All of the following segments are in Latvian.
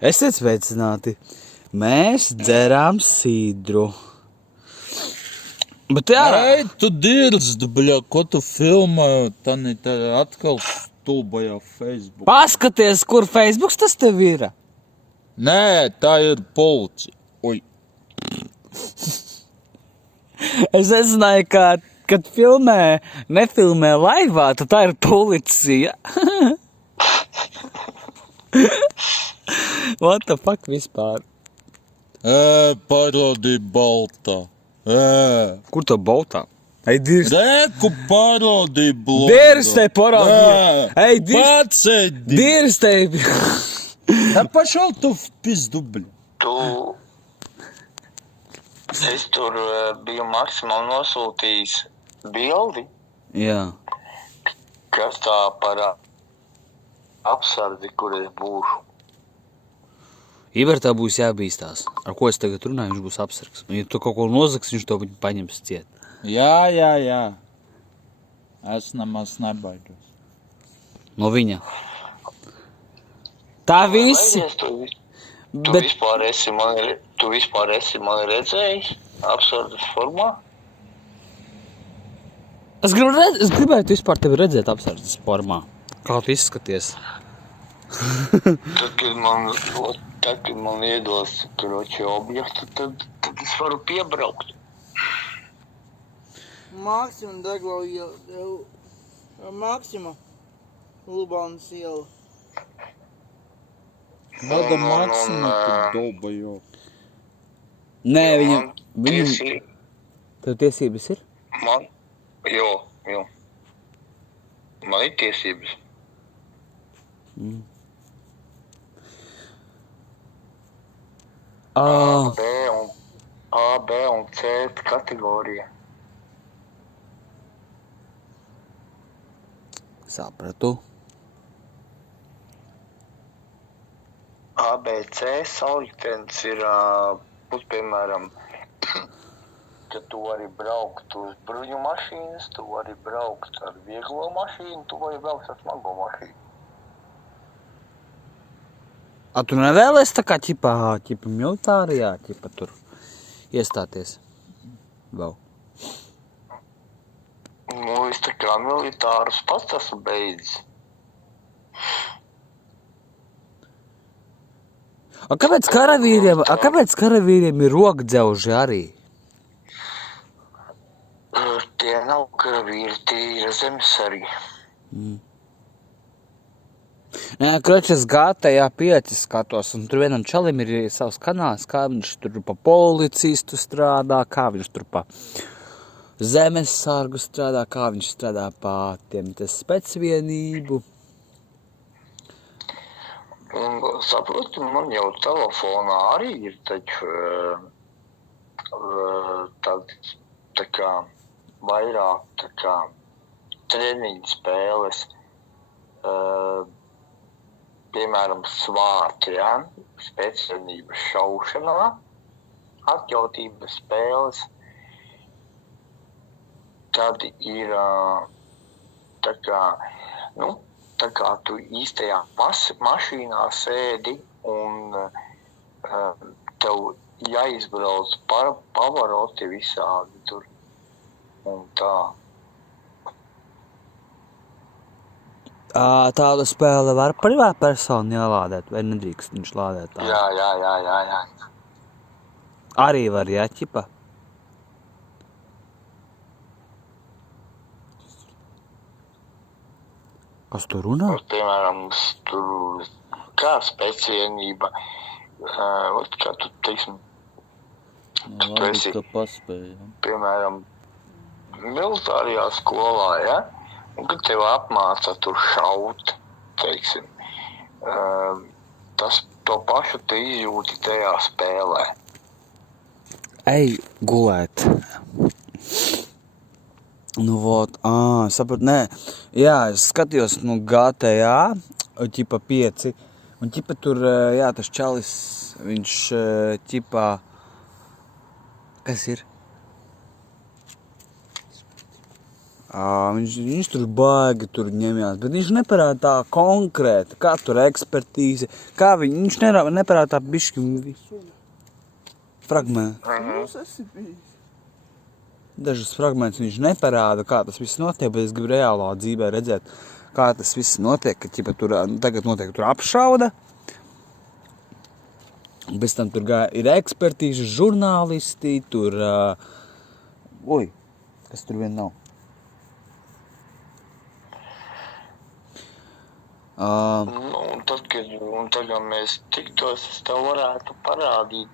Esiet sveicināti. Mēs dzerām sidru. Bet jā. Ej, tu dirzdi, bļa, ko tu filmē, tani tā atkal stulbajā Facebook. Paskaties, kur Facebooks tas tev ir. Nē, tā ir policija. Oi. Es nezināju, ka, kad nefilmē laivā, tad tā ir policija. What the fuck vispār? Parodīja baltā. Kur to baltā? Ej, dirst. Reku parodīja blondā. Dirstē parodīja. Ej, Pacēdi. Dirstē. Да пошел tu в pizdu, bļa. Es tur biju maksimāli nosūtījis bildi, Jā. kas tā par apsardzi, kur es būšu. Ibertā būs jābīstās. Ar ko es tagad runāju, viņš būs apsargs. Un ja tu kaut ko nozags, viņš to paņems ciet. Jā. Es nemaz nebaidos. No viņa. Tā visi. Tu vispār esi mani redzējis apsardzes formā? Es gribētu vispār tevi redzēt apsardzes formā. Kā tu izskaties? Tad, kad man iedos kroči objektu, tad es varu piebraukt. Maksima Deglau Maksima Lubānas iela. Надо Максима тут долбоёб. Nē, viņam... Tev tiesības ir? Jo. Man ir tiesības. A, B un C kategorija. Sapratu. ABC saliktenis ir, piemēram, ka tu vari braukt uz bruņu mašīnas, tu vari braukt ar vieglo mašīnu, tu vari braukt ar smago mašīnu. A tu nevēlies tā kā ķipa militārijā, tur iestāties? Vēl. Es tā kā militārus pats esmu beidzis. A kāpēc karavīriem ir rokdzeuži arī? Tie nav karavīri, tie ir zemesargi. Nē, kroči, es GTA 5 skatos, un tur vienam čalim ir savs kanāls, kā viņš tur pa policistu strādā, kā viņš tur pa zemesargu strādā, kā viņš strādā pa tiem specvienību. Un, saproti, man jau telefonā arī ir taču tā kā vairāk tā kā treniņu spēles, piemēram, svāti, ja? Speciālības šaušanā, atjautības spēles, tad ir tā kā tu īstajā mašīnā sēdi un tev jāizbrauc pavaroti visādi tur un tā. Tādu spēli var privāta persona ielādēt, vai nedrīkst viņš lādēt tā? Jā. Arī var, jā, ķipa? Kas tu runā? Piemēram, tur kā speciālība, kā tu teiksim, tu esi, piemēram, militārajā skolā, ja? Un kad tev apmāca tur šaut, teiksim, to pašu tu izjūti tajā spēlē. Ej gulēt. Nu, sapratu, nē. Jā, es skatījos, GTA, ķipa 5, un ķipa tur, jā, tas čalis, viņš, ķipa, kas ir? Viņš tur baigi tur ņemjās, bet viņš neparāda tā konkrēti, kā tur ekspertīze, kā viņš neparāda tā bišķi fragmenti. Jūs esi bijis. Dažus fragmentus viņš neparāda, kā tas viss notiek, bet es gribu reālā dzīvē redzēt, kā tas viss notiek, ka ķipa tur tagad notiek tur apšauda. Un pēc tam tur ir ekspertīžas, žurnālisti, tur... kas tur vien nav? Un tagad mēs tiktos, es tev varētu parādīt,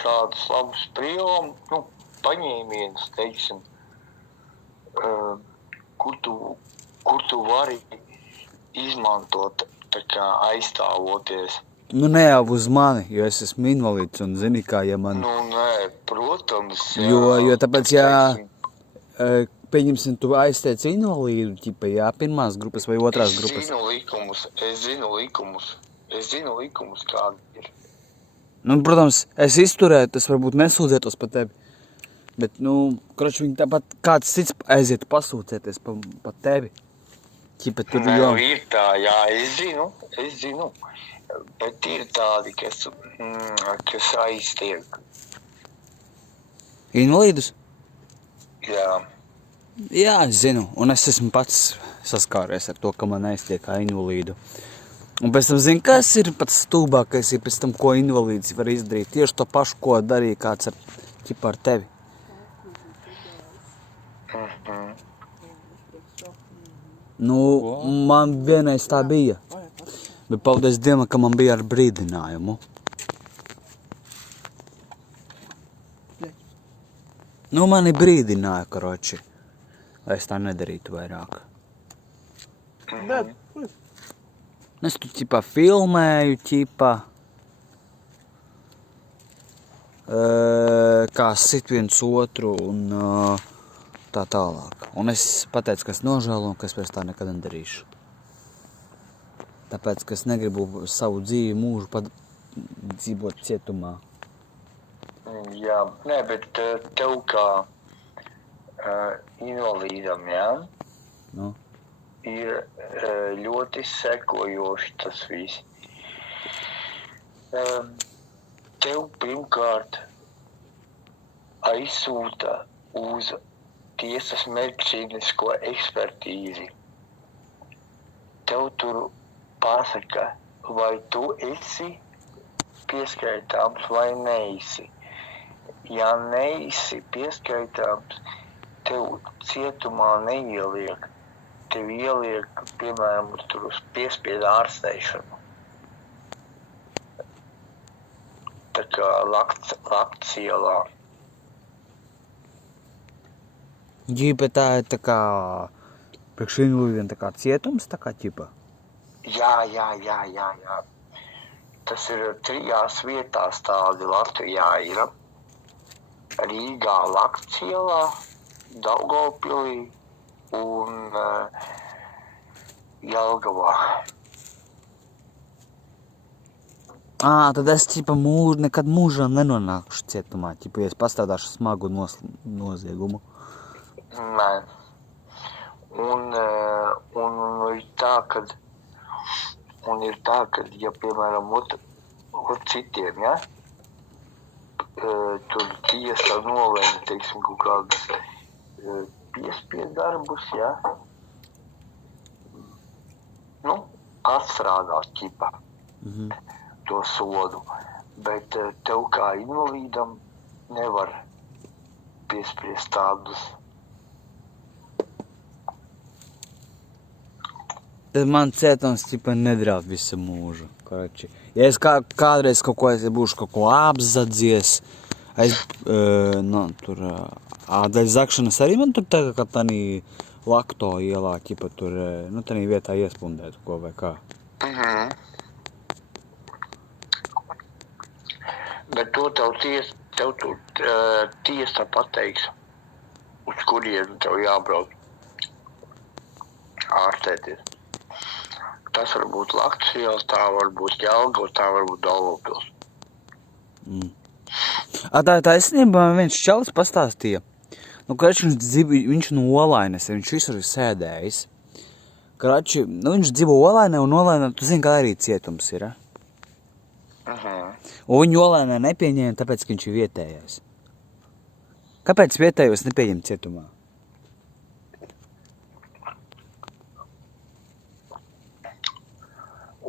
šādus labus priomu, paņēmienus, teiksim, kur tu vari izmantot, tā kā aizstāvoties. Ne jau uz mani, jo es esmu invalīds un zini, kā, ja man... Nē, protams, jā. Jo tāpēc, pieņemsim, tu aiztiec invalīdu, pirmās grupas vai otrās grupas. Es zinu likumus, kādi ir. Protams, es izturētu, es varbūt nesūdzētos par tevi. Bet, viņi tāpat kāds cits aiziet pasūdzēties par tevi. Ir tā, jā, es zinu. Bet ir tādi, kas aiztiek. Invalīdus? Jā. Jā, es zinu. Un es esmu pats saskāries ar to, ka man aiztiek kā invalīdu. Un pēc tam zinu, kas ir pats stulbākais, ir pēc tam, ko invalīds var izdarīt. Tieši to pašu, ko darīja kāds ar tevi. Man vienreiz tā bija. Bet paldies Dievam, ka man bija ar brīdinājumu. Mani brīdināja, karoči. Lai es tā nedarītu vairāk. Bet, Es tu filmēju, kā sit viens otru un tā tālāk. Un es pateicu, ka es nožēloju, ka es pēc tā nekad nedarīšu. Tāpēc, ka es negribu savu dzīvi mūžu dzīvot cietumā. Jā, bet tev kā invalīdam, jā? Ir ļoti sekojoši tas viss. Tev pirmkārt aizsūta uz tiesas medicīnisko ekspertīzi. Tev tur pasaka, vai tu esi pieskaitāms vai neesi. Ja neesi pieskaitāms, tev cietumā neieliek. Tev ieliek, piemēram, tur uz piespiedu ārsteišanu. Tā kā Lakcielā. Bet tā ir tā kā priekš invalīdiem tā kā cietums, tā kā ķipa? Jā. Tas ir 3 vietās tādi Latvijā ir. Rīgā, Lakcielā, Daugavpilī un Jelgavā. Tad es nekad mūžā nenonākušu cietumā, ja es pastādāšu smagu noziegumu. Nē. Un ir tā, kad ja, piemēram, citiem, ja, tur tiesa nolēma, teiksim, kaut kādas piespiedu darbus, ja, atstrādāt ķipa to sodu, bet tev kā invalīdam nevar piespriest tādus. Tad man cietums nedraud visu mūžu, karači. Ja es kādreiz būšu kaut ko apzadzies, tur ādaļu zakšanas arī man tur tagad, ka tādī Lakto ielā, tur, tādī vietā iespundētu ko vai kā. Bet to tev tiesa pateiks, uz kurienu tev jābrauc ārstēties. Tas var būt Lakciels, tā var būt Jelgava, tā var būt Daugavpils. Tā ir taisnība, man viens čalis pastāstīja. Nu, krači, viņš no Olainas, viņš visur ir sēdējis. Krači, nu, viņš dzīvo Olainā, un Olainā, tu zini, kā arī cietums ir, Un viņu Olainā nepieņēma, tāpēc, ka viņš ir vietējais. Kāpēc vietējos nepieņem cietumā?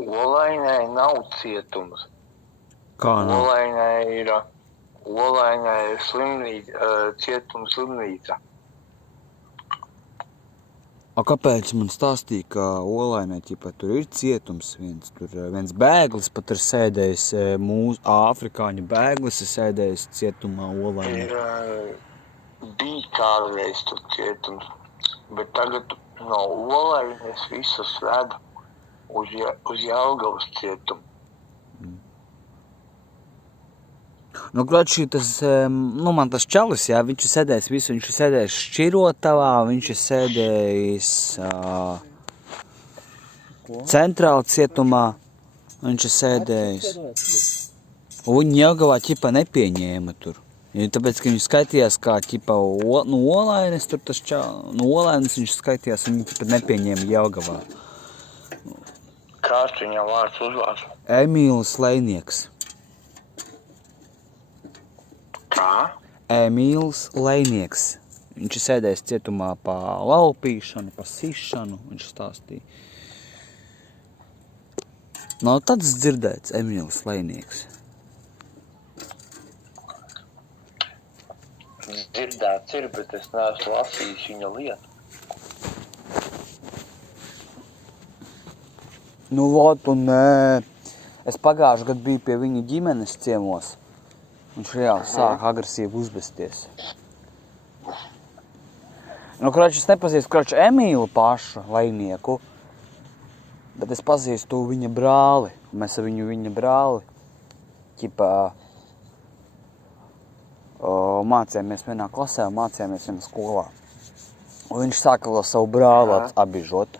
Olainai nav cietums. Kā nav? Olainai ir cietums slimnīca. A, kāpēc man stāstīja, ka Olainai, tur ir cietums viens, tur viens bēglis pat ir sēdējis, afrikāņu bēglis ir sēdējis cietumā Olainā. Bija kādreiz tur cietums, bet tagad no Olainas visus ved uz Jelgavas cietumu. Nu, krači, man tas čalis, jā, viņš ir sēdējis visu, viņš ir sēdējis Šķirotavā, viņš ir sēdējis centrāla cietumā, viņš ir sēdējis. Un viņi Jelgavā nepieņēma tur. Tāpēc, ka viņš skaitījās kā no Olainas, tur tas no Olainas viņš skaitījās, un viņi nepieņēma Jelgavā. Kāds viņam vārds uzvārds? Emīls Lejnieks. Kā? Emīls Lejnieks. Viņš ir sēdējis cietumā pa laupīšanu, pa sišanu, viņš stāstīja. Nav tāds dzirdēts, Emīls Lejnieks. Dzirdēts ir, bet es neesmu lasījis viņa lietu. Nu, un es pagājuši gadu biju pie viņa ģimenes ciemos. Viņš reāli sāk agresīvi uzbesties. Nu, es nepazīstu Emīlu pašu Lejnieku, bet es pazīstu viņa brāli. Mēs ar viņa brāli mācījāmies vienā klasē un mācījāmies vienā skolā. Un viņš sāka vēl savu brāli apbižot.